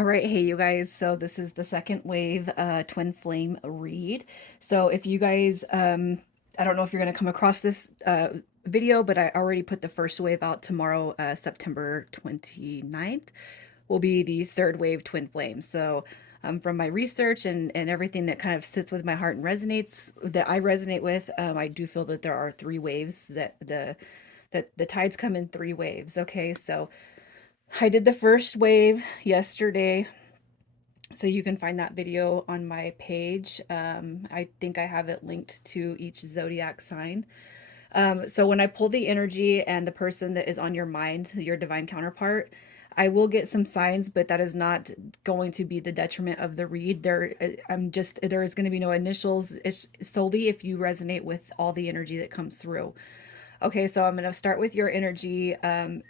All right, hey you guys. So this is the second wave twin flame read. So if you guys I don't know if you're going to come across this video, but I already put the first wave out tomorrow, September 29th will be the third wave twin flame. So from my research and everything that kind of sits with my heart and resonates that I resonate with, I do feel that there are three waves that the tides come in three waves. Okay, so I did the first wave yesterday, so you can find that video on my page. I think I have it linked to each zodiac sign. So when I pull the energy and the person that is on your mind, your divine counterpart, I will get some signs, but that is not going to be the detriment of the read. There is going to be no initials. It's solely if you resonate with all the energy that comes through. Okay, so I'm going to start with your energy, and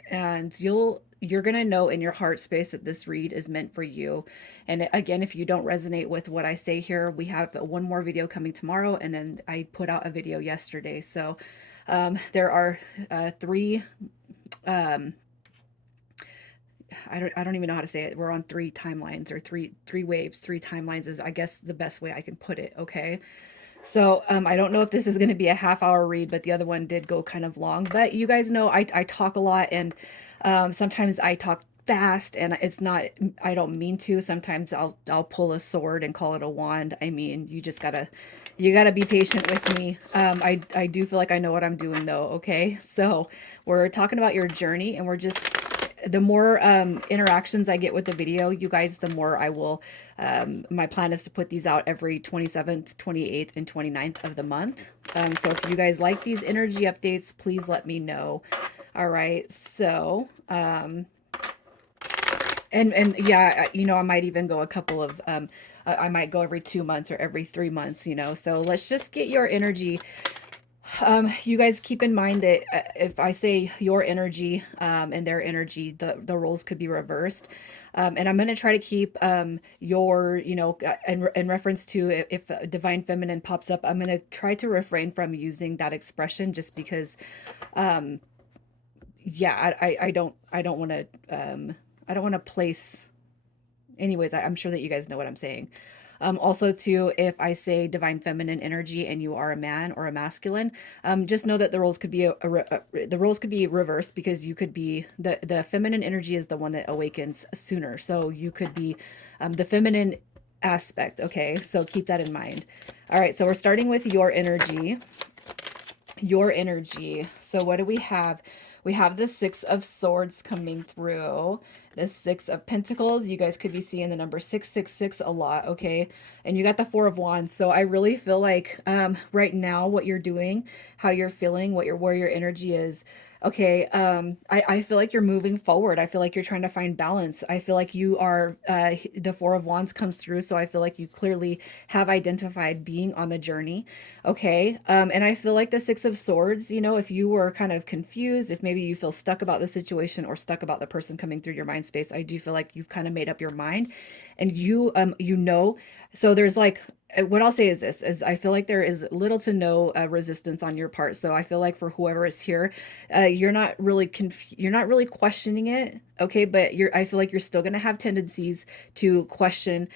you're going to know in your heart space that this read is meant for you. And again, if you don't resonate with what I say here, we have one more video coming tomorrow, and then I put out a video yesterday. So there are three. Um, I don't even know how to say it. We're on three timelines, or three waves. Three timelines is, I guess, the best way I can put it. Okay. So I don't know if this is going to be a half-hour read, but the other one did go kind of long. But you guys know I talk a lot, and sometimes I talk fast, and it's not, I don't mean to. Sometimes I'll pull a sword and call it a wand. I mean, you gotta be patient with me. I do feel like I know what I'm doing though. Okay, so we're talking about your journey, and we're just, the more interactions I get with the video, you guys, the more I will, my plan is to put these out every 27th, 28th, and 29th of the month. So if you guys like these energy updates, please let me know. All right, so, and yeah, I might even go a couple of, I might go every 2 months or every 3 months, so let's just get your energy. You guys keep in mind that if I say your energy and their energy, the roles could be reversed. And I'm going to try to keep your, in reference to if divine feminine pops up, I'm going to try to refrain from using that expression just because, yeah, I don't want to, I don't want to place, anyways, I'm sure that you guys know what I'm saying. Also, too, if I say divine feminine energy and you are a man or a masculine, just know that the roles could be the roles could be reversed, because you could be the feminine energy is the one that awakens sooner. So you could be the feminine aspect. Okay, so keep that in mind. All right, so we're starting with your energy. Your energy. So what do we have? We have the Six of Swords coming through, the Six of Pentacles. You guys could be seeing the number 666 a lot, okay? And you got the Four of Wands. So I really feel like right now what you're doing, how you're feeling, where your energy is, okay, I feel like you're moving forward. I feel like you're trying to find balance. I feel like you are, the Four of Wands comes through, so I feel like you clearly have identified being on the journey, okay? And I feel like the Six of Swords, if you were kind of confused, if maybe you feel stuck about the situation or stuck about the person coming through your mind space, I do feel like you've kind of made up your mind, and so there's like, what I'll say is this, is I feel like there is little to no resistance on your part. So I feel like for whoever is here, you're not really questioning it, okay? But I feel like you're still going to have tendencies to question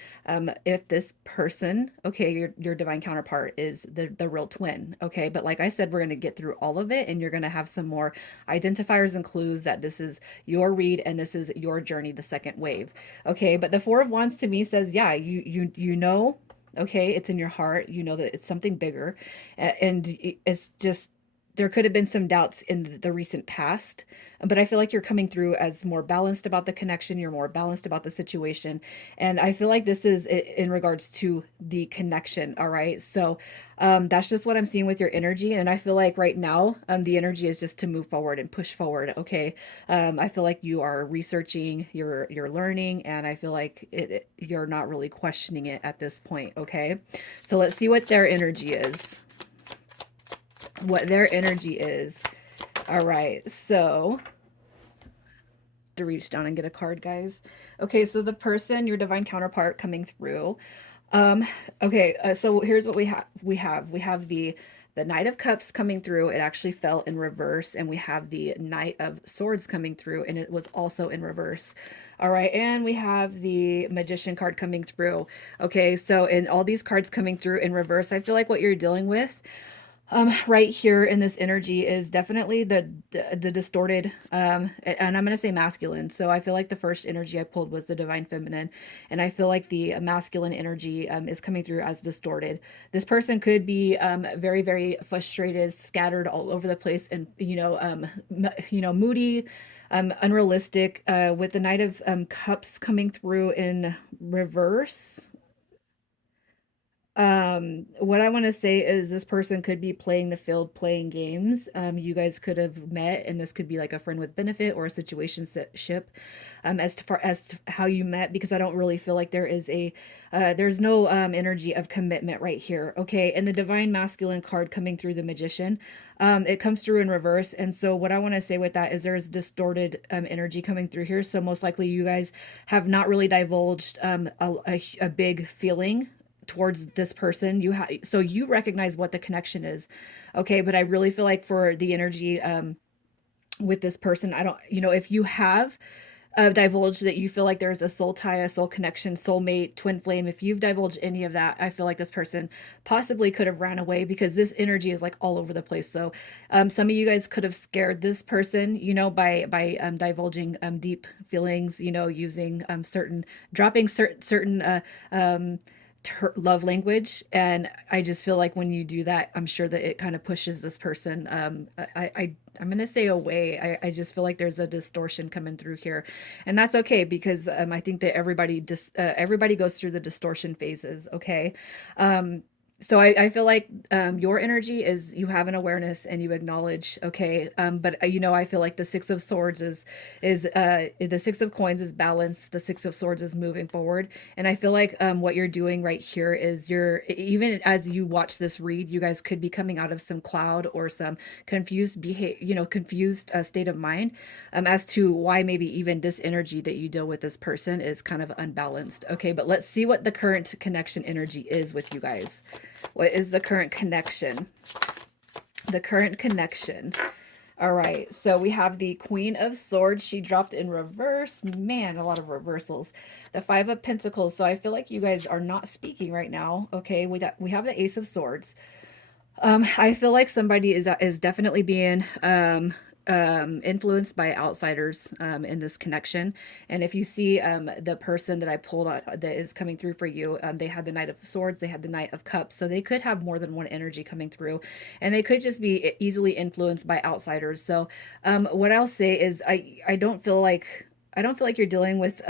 if this person, okay, your divine counterpart is the real twin, okay? But like I said, we're going to get through all of it, and you're going to have some more identifiers and clues that this is your read and this is your journey, the second wave, okay? But the Four of Wands to me says, yeah, you know, okay, it's in your heart, you know that it's something bigger, and it's just, there could have been some doubts in the recent past, but I feel like you're coming through as more balanced about the connection. You're more balanced about the situation. And I feel like this is in regards to the connection. All right. So that's just what I'm seeing with your energy. And I feel like right now, the energy is just to move forward and push forward. Okay. I feel like you are researching, you're learning, and I feel like you're not really questioning it at this point. Okay. So let's see what their energy is. What their energy is. All right, so to reach down and get a card, guys. Okay, so the person, your divine counterpart coming through. Um, okay, so here's what we have. We have the the Knight of Cups coming through, it actually fell in reverse, and we have the Knight of Swords coming through, and it was also in reverse. All right, and we have the Magician card coming through. Okay, so in all these cards coming through in reverse, I feel like what you're dealing with right here in this energy is definitely the distorted and I'm going to say masculine. So I feel like the first energy I pulled was the divine feminine, and I feel like the masculine energy is coming through as distorted. This person could be very very frustrated, scattered all over the place, and moody, unrealistic, with the Knight of Cups coming through in reverse. What I want to say is this person could be playing the field, playing games. You guys could have met, and this could be like a friend with benefit or a situationship. As far as to how you met, because I don't really feel like there's no energy of commitment right here. Okay, and the divine masculine card coming through the magician, it comes through in reverse, and so what I want to say with that is there's distorted energy coming through here. So most likely you guys have not really divulged a big feeling towards this person. So you recognize what the connection is. Okay, but I really feel like for the energy with this person, I don't, if you have divulged that you feel like there's a soul tie, a soul connection, soulmate, twin flame, if you've divulged any of that, I feel like this person possibly could have ran away, because this energy is like all over the place. So some of you guys could have scared this person, by divulging deep feelings, using certain dropping certain love language. And I just feel like when you do that, I'm sure that it kind of pushes this person, I'm gonna say away. I just feel like there's a distortion coming through here, and that's okay, because I think that everybody goes through the distortion phases. Okay, so I feel like your energy is you have an awareness and you acknowledge. Okay, but I feel like the Six of Swords is the Six of Coins is balance. The Six of Swords is moving forward, and I feel like what you're doing right here is even as you watch this read, you guys could be coming out of some cloud or some confused confused state of mind, as to why maybe even this energy that you deal with this person is kind of unbalanced. Okay, but let's see what the current connection energy is with you guys. What is the current connection? The current connection. All right, so we have the Queen of Swords. She dropped in reverse. Man, a lot of reversals. The Five of Pentacles. So I feel like you guys are not speaking right now. Okay, we have the Ace of Swords. I feel like somebody is definitely being influenced by outsiders in this connection. And if you see the person that I pulled on that is coming through for you, they had the Knight of Swords, they had the Knight of Cups, so they could have more than one energy coming through, and they could just be easily influenced by outsiders. So, what I'll say is, I don't feel like you're dealing with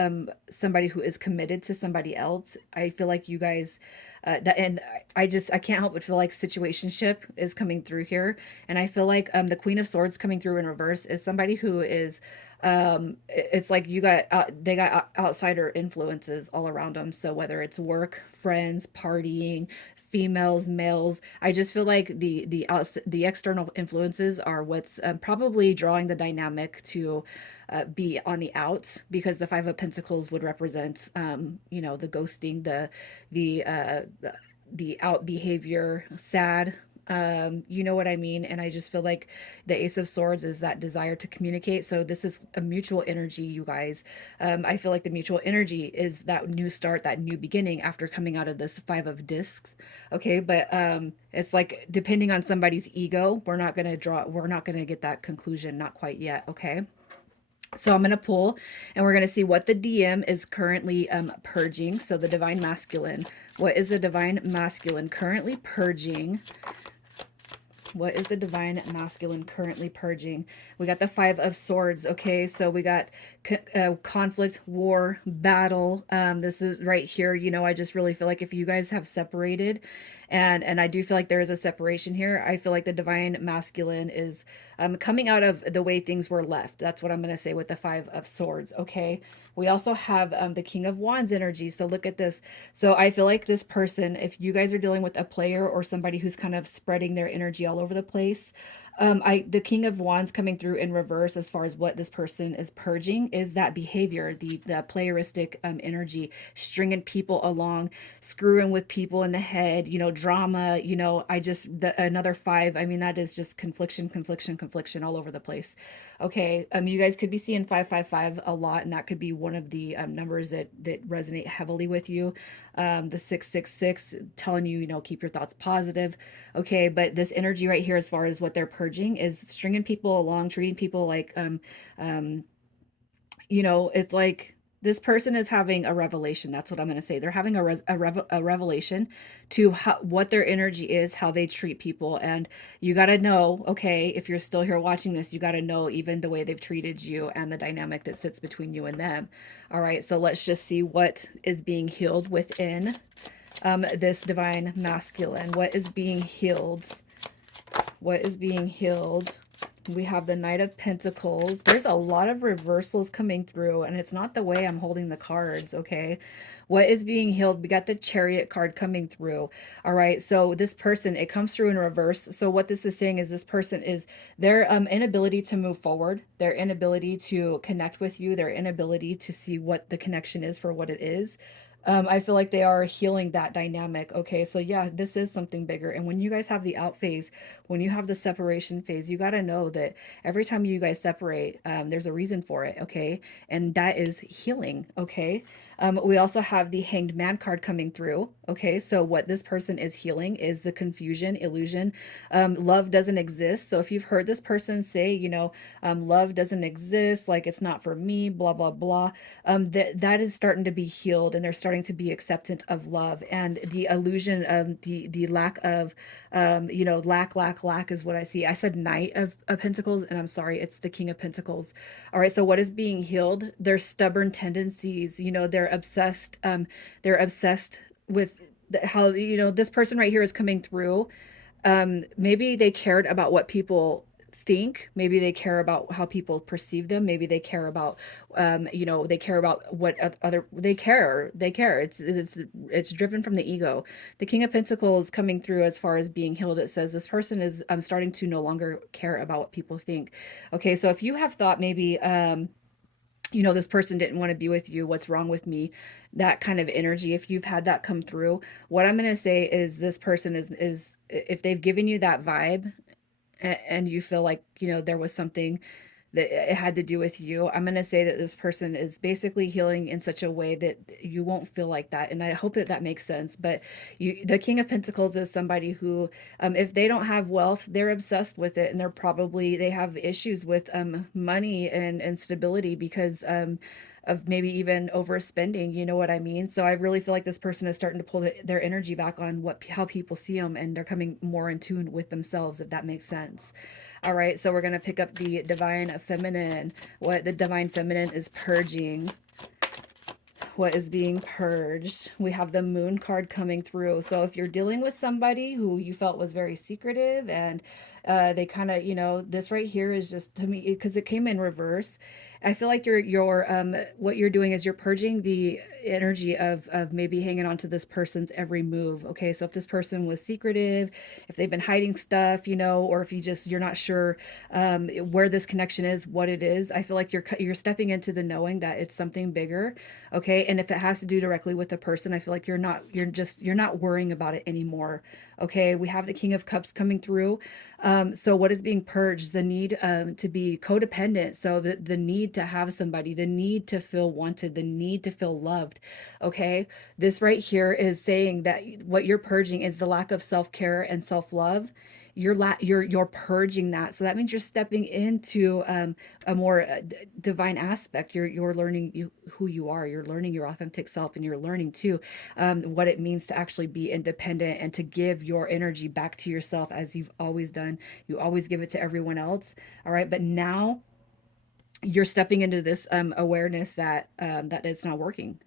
somebody who is committed to somebody else. I feel like you guys, and I can't help but feel like situationship is coming through here, and I feel like the Queen of Swords coming through in reverse is somebody who is, it's like they got outsider influences all around them. So whether it's work, friends, partying, females, males, I just feel like the external influences are what's probably drawing the dynamic to be on the outs, because the Five of Pentacles would represent, the ghosting, the the out behavior, sad. You know what I mean? And I just feel like the Ace of Swords is that desire to communicate. So this is a mutual energy, you guys. I feel like the mutual energy is that new start, that new beginning after coming out of this Five of Discs. Okay, but it's like depending on somebody's ego, we're not gonna get that conclusion, not quite yet. Okay. So I'm going to pull, and we're going to see what the DM is currently purging. So the divine masculine. What is the divine masculine currently purging? What is the divine masculine currently purging? We got the Five of Swords. Okay, so we got conflict, war, battle. This is right here. I just really feel like if you guys have separated, and I do feel like there is a separation here. I feel like the divine masculine is coming out of the way things were left. That's what I'm going to say with the Five of Swords. Okay. We also have the King of Wands energy. So look at this. So I feel like this person, if you guys are dealing with a player or somebody who's kind of spreading their energy all over the place, I the King of Wands coming through in reverse as far as what this person is purging is that behavior, the playeristic energy, stringing people along, screwing with people in the head, drama. I just another five. I mean, that is just confliction, confliction, confliction all over the place. Okay, you guys could be seeing 555 a lot, and that could be one of the numbers that resonate heavily with you. The 666 telling you, keep your thoughts positive. Okay, but this energy right here, as far as what they're purging, is stringing people along, treating people like, um, it's like this person is having a revelation. That's what I'm going to say. They're having a revelation to what their energy is, how they treat people. And you got to know, okay, if you're still here watching this, you got to know even the way they've treated you and the dynamic that sits between you and them. All right, so let's just see what is being healed within this divine masculine. What is being healed? What is being healed? We have the Knight of Pentacles. There's a lot of reversals coming through, and it's not the way I'm holding the cards, okay? What is being healed? We got the Chariot card coming through. All right, so this person, it comes through in reverse. So what this is saying is this person is their inability to move forward, their inability to connect with you, their inability to see what the connection is for what it is. I feel like they are healing that dynamic. Okay, so yeah, this is something bigger. And when you guys have the out phase, when you have the separation phase, you got to know that every time you guys separate, there's a reason for it. Okay, and that is healing. Okay. We also have the Hanged Man card coming through. Okay, so what this person is healing is the confusion, illusion. Love doesn't exist. So if you've heard this person say, love doesn't exist, like it's not for me, blah blah blah, that is starting to be healed, and they're starting to be acceptant of love, and the illusion of the lack of, lack is what I see. I said Knight of Pentacles, and I'm sorry, it's the King of Pentacles. All right, so what is being healed? Their stubborn tendencies. They're obsessed with how, this person right here is coming through. Maybe they cared about what people think. Maybe they care about how people perceive them. Maybe they care about, they care about what other they care. It's driven from the ego. The King of Pentacles coming through as far as being healed. It says this person is starting to no longer care about what people think. Okay, so if you have thought maybe, this person didn't want to be with you, what's wrong with me, that kind of energy, if you've had that come through, what I'm going to say is this person is if they've given you that vibe, and you feel like, there was something that it had to do with you, I'm going to say that this person is basically healing in such a way that you won't feel like that. And I hope that that makes sense. But the King of Pentacles is somebody who, if they don't have wealth, they're obsessed with it. And they have issues with money and stability because of maybe even overspending, you know what I mean? So I really feel like this person is starting to pull their energy back on how people see them, and they're coming more in tune with themselves, if that makes sense. All right, so we're going to pick up the Divine Feminine. What the Divine Feminine is purging. What is being purged? We have the Moon card coming through. So if you're dealing with somebody who you felt was very secretive, and they kind of, this right here is just, to me, because it came in reverse. I feel like what you're doing is you're purging the energy of maybe hanging on to this person's every move. Okay, so if this person was secretive, if they've been hiding stuff, or if you're not sure where this connection is, what it is, I feel like you're stepping into the knowing that it's something bigger. Okay, and if it has to do directly with the person, I feel like you're not worrying about it anymore. Okay, we have the King of Cups coming through. So what is being purged? The need to be codependent. So the need to have somebody, the need to feel wanted, the need to feel loved. Okay, this right here is saying that what you're purging is the lack of self-care and self-love. You're purging that, so that means you're stepping into a more divine aspect. You're learning who you are. You're learning your authentic self, and you're learning too what it means to actually be independent and to give your energy back to yourself, as you've always done. You always give it to everyone else. All right, but now you're stepping into this awareness that that it's not working.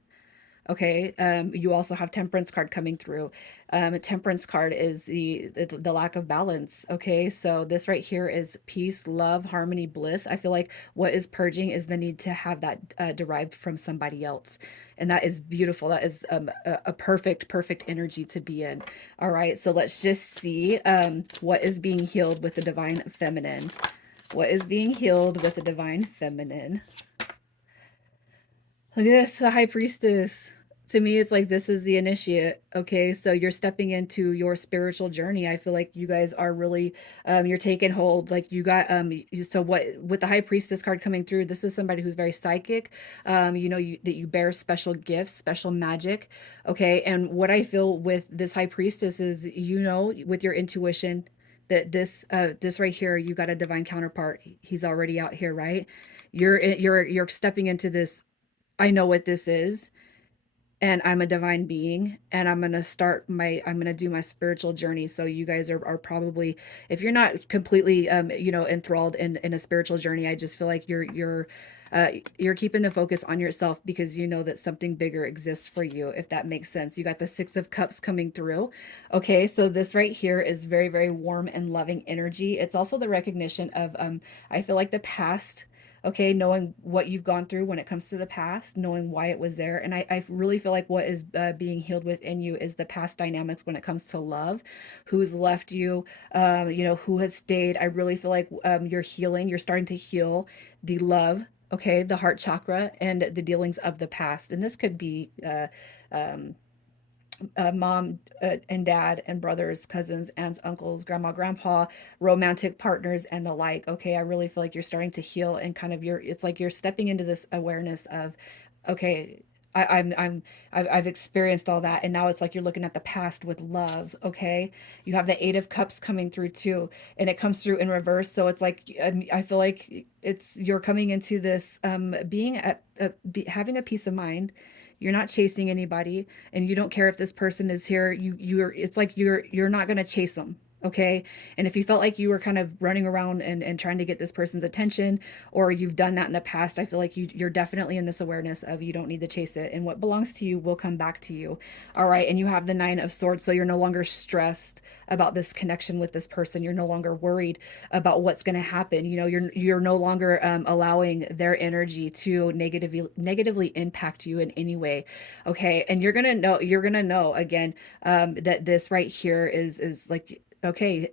Okay. You also have temperance card coming through. A temperance card is the lack of balance. Okay. So this right here is peace, love, harmony, bliss. I feel like what is purging is the need to have that derived from somebody else. And that is beautiful. That is a perfect, perfect energy to be in. All right. So let's just see what is being healed with the divine feminine. What is being healed with the divine feminine? Look at this, the high priestess. To me, it's like this is the initiate. Okay, so you're stepping into your spiritual journey. I feel like you guys are really, you're taking hold. Like you got, so what with the high priestess card coming through? This is somebody who's very psychic. That you bear special gifts, special magic. Okay, and what I feel with this high priestess is, with your intuition, that this right here, you got a divine counterpart. He's already out here, right? You're stepping into this. I know what this is, and I'm a divine being, and I'm going to do my spiritual journey. So you guys are probably, if you're not completely enthralled in a spiritual journey, I just feel like you're keeping the focus on yourself because you know that something bigger exists for you, if that makes sense. You got the 6 of Cups coming through. Okay, so this right here is very, very warm and loving energy. It's also the recognition of I feel like the past. Okay, knowing what you've gone through when it comes to the past, knowing why it was there. And I really feel like what is being healed within you is the past dynamics when it comes to love, who's left you, who has stayed. I really feel like you're healing, you're starting to heal the love, okay, the heart chakra, and the dealings of the past. And this could be um, mom and dad and brothers, cousins, aunts, uncles, grandma, grandpa, romantic partners, and the like. Okay, I really feel like you're starting to heal and kind of it's like you're stepping into this awareness of, okay, I've experienced all that, and now it's like you're looking at the past with love. Okay, you have the 8 of Cups coming through too, and it comes through in reverse. So it's like I feel like you're coming into this being having a peace of mind. You're not chasing anybody, and you don't care if this person is here. You're it's like you're not going to chase them. Okay, and if you felt like you were kind of running around and trying to get this person's attention, or you've done that in the past, I feel like you're definitely in this awareness of you don't need to chase it, and what belongs to you will come back to you. All right, and you have the 9 of Swords, so you're no longer stressed about this connection with this person. You're no longer worried about what's going to happen. You're no longer allowing their energy to negatively impact you in any way. Okay, and you're gonna know again that this right here is like, okay,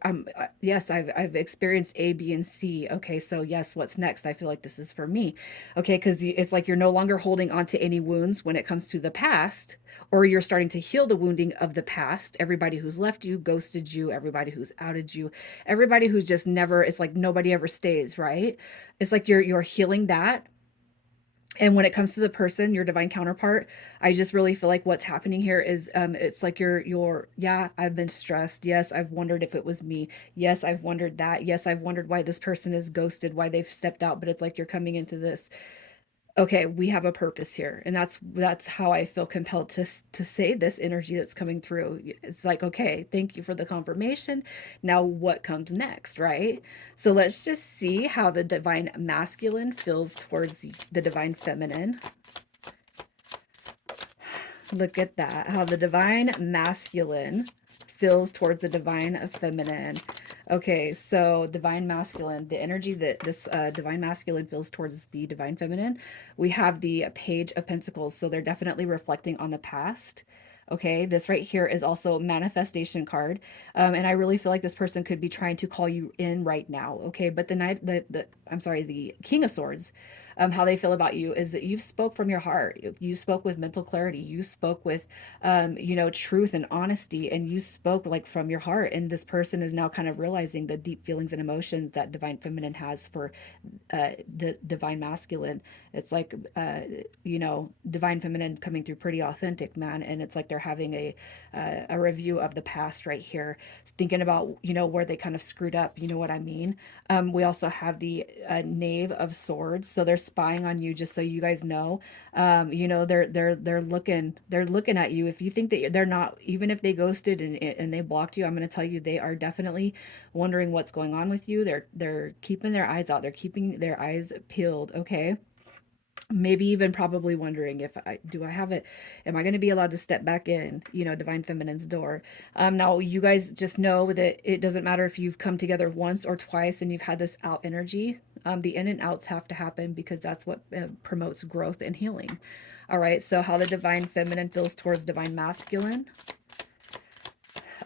yes, I've experienced A, B, and C. Okay, so yes, what's next? I feel like this is for me. Okay, because it's like you're no longer holding on to any wounds when it comes to the past, or you're starting to heal the wounding of the past. Everybody who's left you, ghosted you, everybody who's outed you, everybody who's just never, it's like nobody ever stays, right? It's like you're healing that. And when it comes to the person, your divine counterpart, I just really feel like what's happening here is it's like yeah, I've been stressed. Yes, I've wondered if it was me. Yes, I've wondered that. Yes, I've wondered why this person is ghosted, why they've stepped out, but it's like you're coming into this, okay, we have a purpose here. And that's how I feel compelled to say this energy that's coming through. It's like, okay, thank you for the confirmation. Now what comes next, right? So let's just see how the divine masculine feels towards the divine feminine. Look at that, how the divine masculine feels towards the divine feminine. Okay, so divine masculine, the energy that this divine masculine feels towards the divine feminine, we have the Page of Pentacles. So they're definitely reflecting on the past. Okay, this right here is also a manifestation card. And I really feel like this person could be trying to call you in right now. Okay, but the King of Swords, how they feel about you is that you spoke from your heart. You spoke with mental clarity. You spoke with, truth and honesty, and you spoke like from your heart. And this person is now kind of realizing the deep feelings and emotions that divine feminine has for the divine masculine. It's like, divine feminine coming through pretty authentic, man. And it's like they're having a review of the past right here, thinking about, where they kind of screwed up. You know what I mean? We also have the Knave of Swords. So they're spying on you, just so you guys know. They're looking at you. If you think that they're not, even if they ghosted and they blocked you, I'm going to tell you they are definitely wondering what's going on with you. They're keeping their eyes out. They're keeping their eyes peeled. Okay. maybe even probably wondering if I have it, am I going to be allowed to step back in, divine feminine's door. Now you guys just know that it doesn't matter if you've come together once or twice and you've had this out energy. The in and outs have to happen because that's what promotes growth and healing. All right, so how the divine feminine feels towards divine masculine.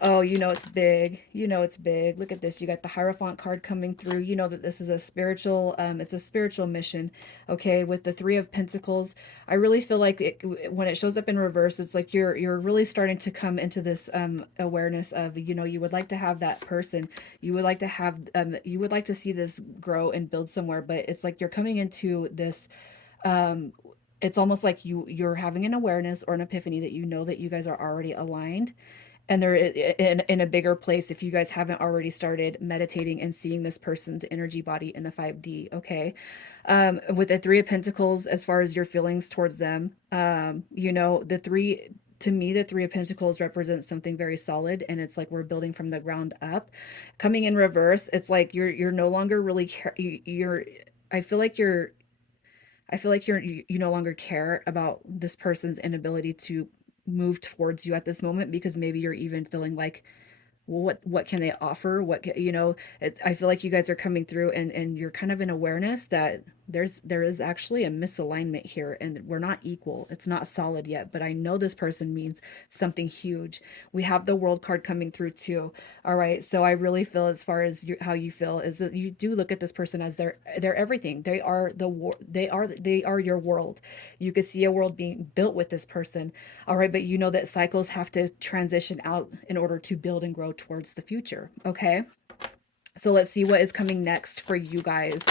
Oh, it's big. It's big. Look at this. You got the Hierophant card coming through. You know that this is a spiritual, it's a spiritual mission. Okay, with the Three of Pentacles, I really feel like when it shows up in reverse, it's like you're really starting to come into this awareness of, you would like to have that person. You would like to have, you would like to see this grow and build somewhere, but it's like you're coming into this um it's almost like you're having an awareness or an epiphany that that you guys are already aligned, and they're in a bigger place if you guys haven't already started meditating and seeing this person's energy body in the 5D. Okay, with the Three of Pentacles, as far as your feelings towards them, the three, to me, the Three of Pentacles represents something very solid, and it's like we're building from the ground up. Coming in reverse, it's like you're no longer really you're I feel like you no longer care about this person's inability to move towards you at this moment, because maybe you're even feeling like, well, what can they offer? I feel like you guys are coming through, and you're kind of in awareness that there is actually a misalignment here, and we're not equal. It's not solid yet, but I know this person means something huge. We have the World card coming through too. All right, so I really feel, as far as how you feel, is that you do look at this person as their everything. They are your world. You could see a world being built with this person. All right, but you know that cycles have to transition out in order to build and grow towards the future. Okay, so let's see what is coming next for you guys.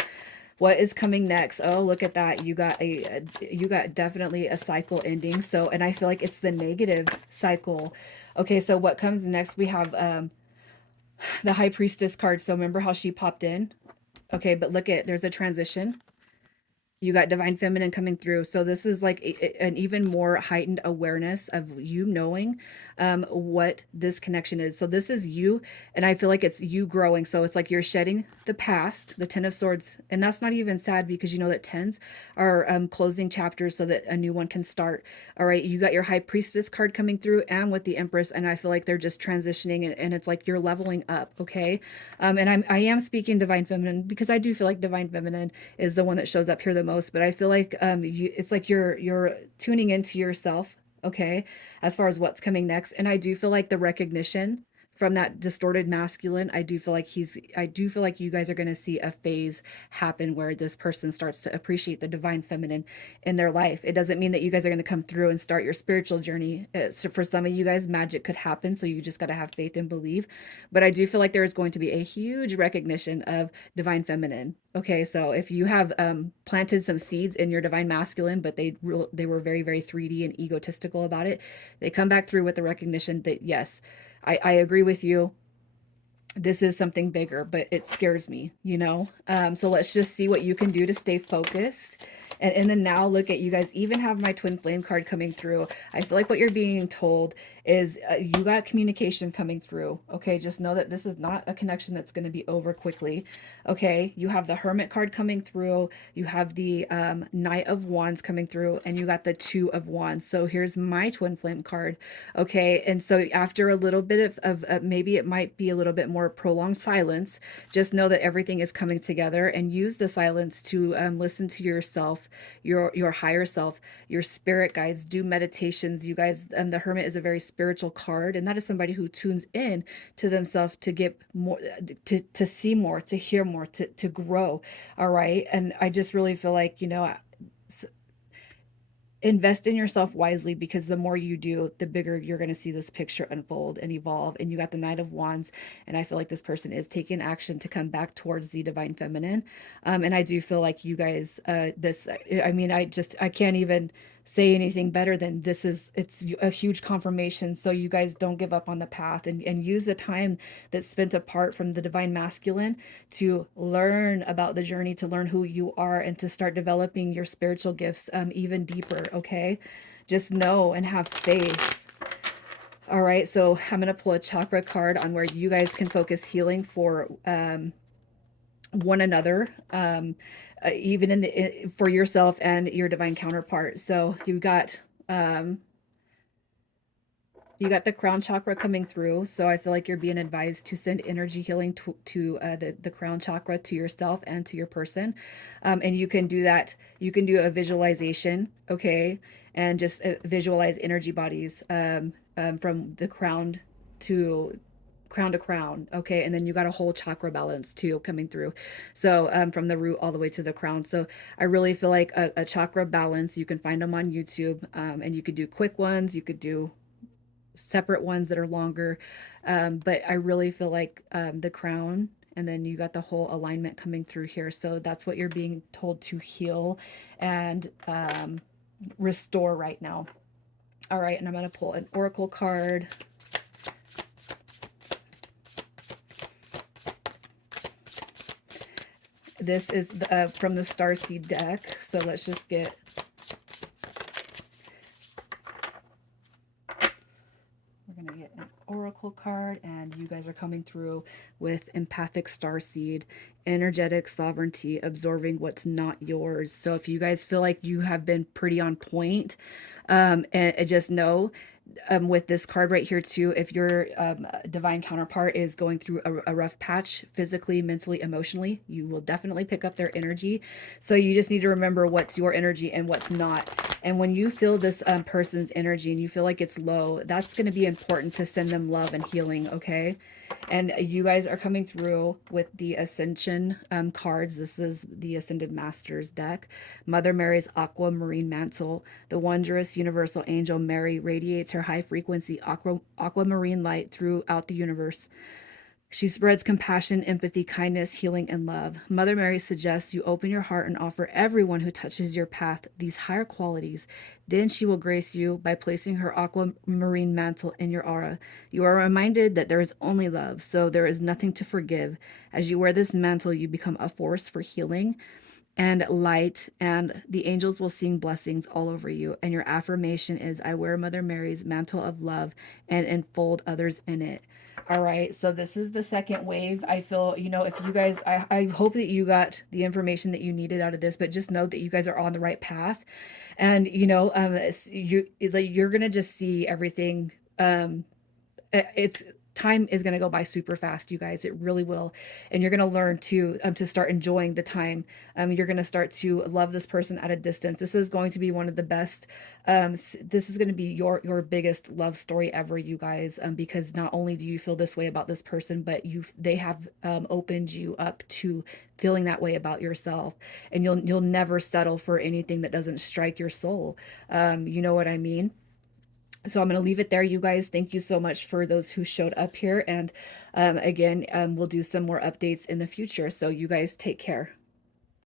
What is coming next? Oh, look at that. You got definitely a cycle ending. So, and I feel like it's the negative cycle. Okay, so what comes next? We have the High Priestess card. So remember how she popped in? Okay, but look at, there's a transition. You got divine feminine coming through, so this is like an even more heightened awareness of you knowing what this connection is. So this is you, and I feel like it's you growing. So it's like you're shedding the past, the Ten of Swords, and that's not even sad, because you know that tens are closing chapters so that a new one can start. All right, you got your High Priestess card coming through, and with the Empress, and I feel like they're just transitioning, and it's like you're leveling up. Okay, and I am speaking divine feminine because I do feel like divine feminine is the one that shows up here the most. But I feel like it's like you're tuning into yourself, okay, as far as what's coming next. And I do feel like the recognition from that distorted masculine, I do feel like you guys are going to see a phase happen where this person starts to appreciate the divine feminine in their life. It doesn't mean that you guys are going to come through and start your spiritual journey. So for some of you guys, magic could happen, so you just got to have faith and believe. But I do feel like there is going to be a huge recognition of divine feminine. Okay, so if you have planted some seeds in your divine masculine, but they were very, very 3D and egotistical about it, they come back through with the recognition that, yes, I agree with you. This is something bigger, but it scares me. So let's just see what you can do to stay focused. And then now look at, you guys even have my twin flame card coming through. I feel like what you're being told is you got communication coming through. Okay, just know that this is not a connection that's going to be over quickly. Okay, you have the Hermit card coming through. You have the Knight of Wands coming through, and you got the Two of Wands. So here's my twin flame card. Okay, and so after a little bit of maybe it might be a little bit more prolonged silence, just know that everything is coming together, and use the silence to listen to yourself, your higher self, your spirit guides. Do meditations, you guys. The Hermit is a very spiritual card, and that is somebody who tunes in to themselves to get more, to see more, to hear more, to grow. All right, and I just really feel like, invest in yourself wisely, because the more you do, the bigger you're going to see this picture unfold and evolve. And you got the Knight of Wands, and I feel like this person is taking action to come back towards the divine feminine. And I do feel like you guys, I mean, I can't even say anything better than it's a huge confirmation. So you guys don't give up on the path, and use the time that's spent apart from the divine masculine to learn about the journey, to learn who you are, and to start developing your spiritual gifts even deeper. Okay, just know and have faith. All right, so I'm going to pull a chakra card on where you guys can focus healing for one another, even for yourself and your divine counterpart. So um, you got the crown chakra coming through. So I feel like you're being advised to send energy healing to the crown chakra, to yourself and to your person. And you can do that. You can do a visualization, okay? And just visualize energy bodies, from the crown to crown, okay? And then you got a whole chakra balance too coming through. So from the root all the way to the crown. So I really feel like a chakra balance, you can find them on YouTube, and you could do quick ones, you could do separate ones that are longer. But I really feel like the crown, and then you got the whole alignment coming through here. So that's what you're being told to heal and restore right now. All right, and I'm going to pull an oracle card. This is from the Starseed deck. So let's just get we're going to get an oracle card, and you guys are coming through with empathic starseed, energetic sovereignty, absorbing what's not yours. So if you guys feel like you have been pretty on point, and just know, with this card right here too, if your divine counterpart is going through a rough patch physically, mentally, emotionally, you will definitely pick up their energy. So you just need to remember what's your energy and what's not. And when you feel this person's energy and you feel like it's low, that's going to be important to send them love and healing, okay? And you guys are coming through with the Ascension cards. This is the Ascended Masters deck. Mother Mary's aquamarine mantle. The wondrous universal angel Mary radiates her high frequency aquamarine light throughout the universe. She spreads compassion, empathy, kindness, healing, and love. Mother Mary suggests you open your heart and offer everyone who touches your path these higher qualities. Then she will grace you by placing her aquamarine mantle in your aura. You are reminded that there is only love, so there is nothing to forgive. As you wear this mantle, you become a force for healing and light, and the angels will sing blessings all over you. And your affirmation is, I wear Mother Mary's mantle of love and enfold others in it. All right, so this is the second wave. I feel, if you guys, I hope that you got the information that you needed out of this, but just know that you guys are on the right path. And, you're going to just see everything. It's time is going to go by super fast, you guys. It really will. And you're going to learn to start enjoying the time. You're going to start to love this person at a distance. This is going to be one of the best. This is going to be your biggest love story ever, you guys, because not only do you feel this way about this person, but they have opened you up to feeling that way about yourself, and you'll never settle for anything that doesn't strike your soul. You know what I mean? So I'm going to leave it there, you guys. Thank you so much for those who showed up here. And again, we'll do some more updates in the future. So you guys take care.